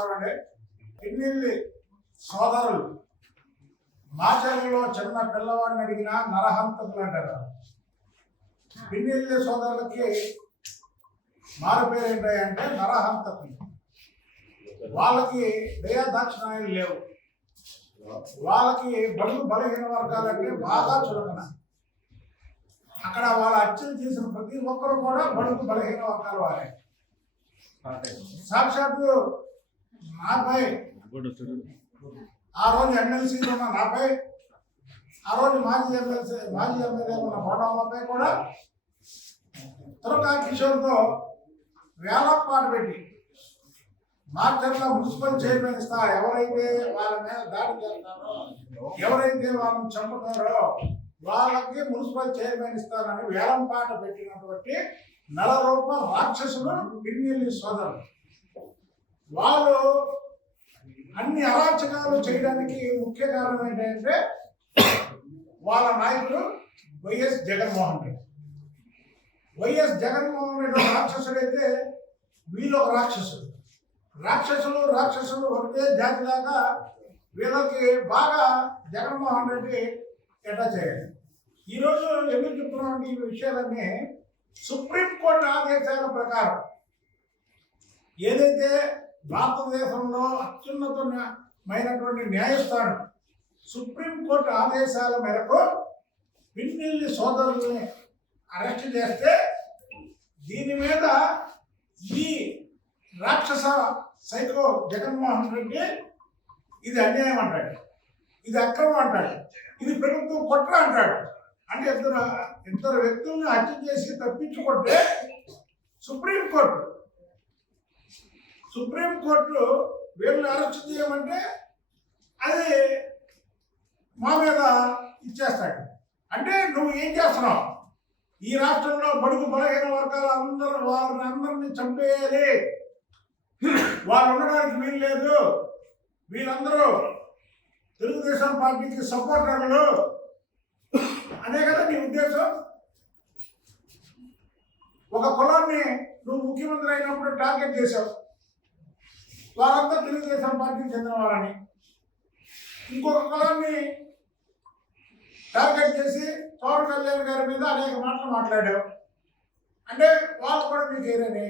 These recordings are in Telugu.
నమస్కారం అండి. పిన్నెల్లి సోదరులు మాచర్లలో చిన్న పిల్లవాడిని అడిగిన నరహంతకులు అంటారు. పిన్నెల్లి సోదరులకి మారు పేరు ఏంటంటే నరహంతకులు. వాళ్ళకి దయాదాక్షిణాయాలు లేవు. వాళ్ళకి బడుగు బలహీన వర్గాలంటే బాగా చులకన. అక్కడ వాళ్ళ హత్యలు చేసిన ప్రతి ఒక్కరు కూడా బడుగు బలహీన వర్గాల వారే. సాక్షాత్తు నాపై ఆ రోజు ఎమ్మెల్సీలో ఉన్న నాపై, ఆ రోజు మాజీ ఎమ్మెల్యే ఉన్న బోడమ్మపై కూడా తురకా కిషోర్తో వేలపాటు పెట్టి మార్చర్ల మున్సిపల్ చైర్మన్ ఇస్తా, ఎవరైతే వాళ్ళ మీద దాడి చేస్తారో, ఎవరైతే వాళ్ళని చంపుతారో వాళ్ళకి మున్సిపల్ చైర్మన్ ఇస్తారని వేలంపాట పెట్టినటువంటి నలరూప రాక్షసులు పిన్నెల్లి సోదరులు. వాళ్ళు అన్ని అరాచకాలు చేయడానికి ముఖ్య కారణం ఏంటంటే వాళ్ళ నాయకుడు వైఎస్ జగన్మోహన్ రెడ్డి. వైఎస్ జగన్మోహన్ రెడ్డి రాక్షసుడైతే వీళ్ళు ఒక రాక్షసుడు. రాక్షసులు ఒకటే జాతి దాకా వీళ్ళకి బాగా జగన్మోహన్ రెడ్డి ఎట్లా చేయాలి. ఈరోజు ఎందుకు చెప్తున్నామంటే ఈ విషయాలన్నీ సుప్రీంకోర్టు ఆదేశాల ప్రకారం ఏదైతే భారతదేశంలో అత్యున్నతమైనటువంటి న్యాయస్థానం సుప్రీంకోర్టు ఆదేశాల మేరకు పిన్నెల్లి సోదరుల్ని అరెస్ట్ చేస్తే దీని మీద ఈ రాక్షస సైకో జగన్మోహన్ రెడ్డి ఇది అన్యాయం అంటాడు, ఇది అక్రమం అంటాడు, ఇది ప్రభుత్వం కుట్ర అంటాడు. అంటే ఇద్దరు వ్యక్తులను హత్య చేసి తప్పించుకుంటే సుప్రీంకోర్టు వీళ్ళని అరెస్ట్ చేయమంటే అది మా మీద ఇచ్చేస్తాడు. అంటే నువ్వు ఏం చేస్తున్నావు? ఈ రాష్ట్రంలో బడుగు బలహీన వర్గాల వారిని అందరినీ చంపేయాలి, వాళ్ళు ఉండడానికి వీలు లేదు, వీళ్ళందరూ తెలుగుదేశం పార్టీకి సపోర్టర్లు అనే కదా నీ ఉద్దేశం. ఒక కులాన్ని నువ్వు ముఖ్యమంత్రి అయినప్పుడు టార్గెట్ చేశావు, వారంతా తెలుగుదేశం పార్టీకి చెందినవారని. ఇంకొక కులాన్ని టార్గెట్ చేసి పవన్ కళ్యాణ్ గారి మీద అనేక మాటలు మాట్లాడావు, అంటే వాళ్ళు కూడా మీకు ఏరని.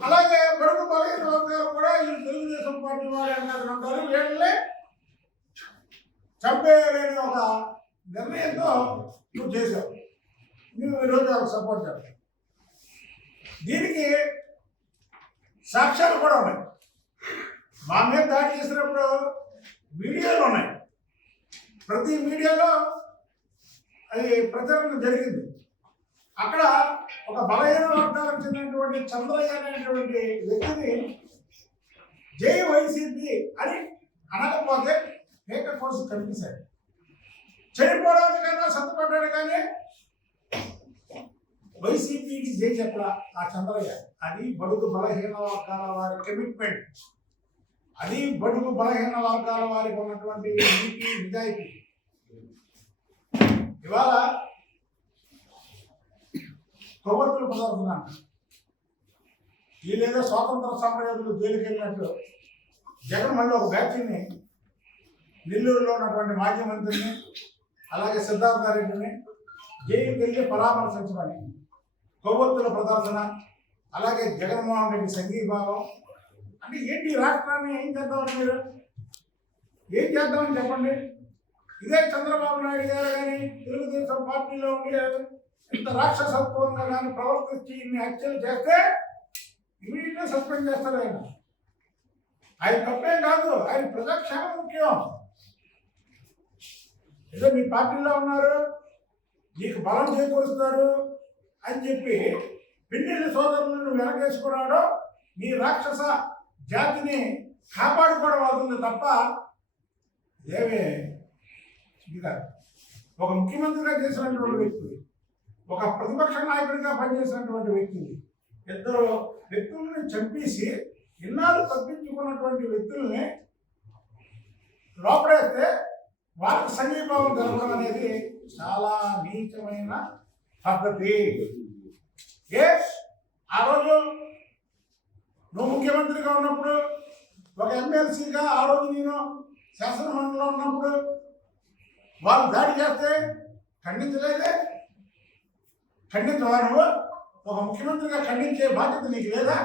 అలాగే బడుగు బలహీన వర్గాలు కూడా ఈ తెలుగుదేశం పార్టీ వారు అంటారు, వీళ్ళని చంపేయాలని ఒక నిర్ణయంతో నువ్వు చేసావు. నువ్వు ఈరోజు వాళ్ళకి సపోర్ట్ చేస్తావు. దీనికి సాక్ష్యాలు కూడా ఉన్నాయి. మా మీద దాడి చేసినప్పుడు వీడియోలు ఉన్నాయి. ప్రతి మీడియాలో అది ప్రచారం జరిగింది. అక్కడ ఒక బలహీన వర్గాలకు చెందినటువంటి చంద్రయ్య అనేటువంటి వ్యక్తిని జై వైసీపీ అని అనకపోతే మేకప్ కోసం కనిపించాడు. చనిపోవడానికైనా సత్తుపడ్డాడు, కానీ వైసీపీకి జై చెప్పడా ఆ చంద్రయ్య. అది బడుగు బలహీన వర్గాల వారి కమిట్మెంట్, అది బడుగు బలహీన వర్గాల వారికి ఉన్నటువంటి నీతి నిజాయితీ. ఇవాళ కొవ్వొత్తులు ప్రదర్శన, వీళ్ళేదో స్వాతంత్ర సమరయోధులు జైలుకి వెళ్ళినట్టు జగన్ మళ్ళీ ఒక బ్యాచ్ని నెల్లూరులో ఉన్నటువంటి మాజీ మంత్రిని అలాగే సిద్ధార్థారెడ్డిని జైలుకి వెళ్ళి పరామర్శించమని కొవ్వొత్తుల ప్రదర్శన, అలాగే జగన్మోహన్ రెడ్డి సంఘీభావం. అంటే ఏంటి రాష్ట్రాన్ని ఏం చేద్దామని మీరు ఏం చేద్దామని చెప్పండి. ఇదే చంద్రబాబు నాయుడు గారు కానీ తెలుగుదేశం పార్టీలో ఉండే ఇంత రాక్షసత్వంగా కానీ ప్రవర్తించి ఇన్ని హత్యలు చేస్తే ఇమీడియట్గా సస్పెండ్ చేస్తారు. ఆయన తప్పేం కాదు, ఆయన ప్రజాక్షేమం ముఖ్యం. ఏదో మీ పార్టీలో ఉన్నారు, నీకు బలం చేకూరుస్తారు అని చెప్పి పిన్నెల్లి సోదరులను వెనకేసుకున్నాడో నీ రాక్షస జాతిని కాపాడుకోవడం అవుతుంది తప్ప ఏమే ఒక ముఖ్యమంత్రిగా చేసినటువంటి వ్యక్తి, ఒక ప్రతిపక్ష నాయకుడిగా పనిచేసినటువంటి వ్యక్తి, ఇద్దరు వ్యక్తుల్ని చంపేసి ఇన్నాళ్ళు తప్పించుకున్నటువంటి వ్యక్తుల్ని లోపడేస్తే వాళ్ళకి సంఘీభావం జరగడం అనేది చాలా నీచమైన పద్ధతి. ఆ రోజు నువ్వు ముఖ్యమంత్రిగా ఉన్నప్పుడు ఒక ఎమ్మెల్సీగా ఆ రోజు నేను శాసనమండలిలో ఉన్నప్పుడు వాళ్ళు దాడి చేస్తే ఖండించలేదే. ఖండించవా నువ్వు? ఒక ముఖ్యమంత్రిగా ఖండించే బాధ్యత నీకు లేదా?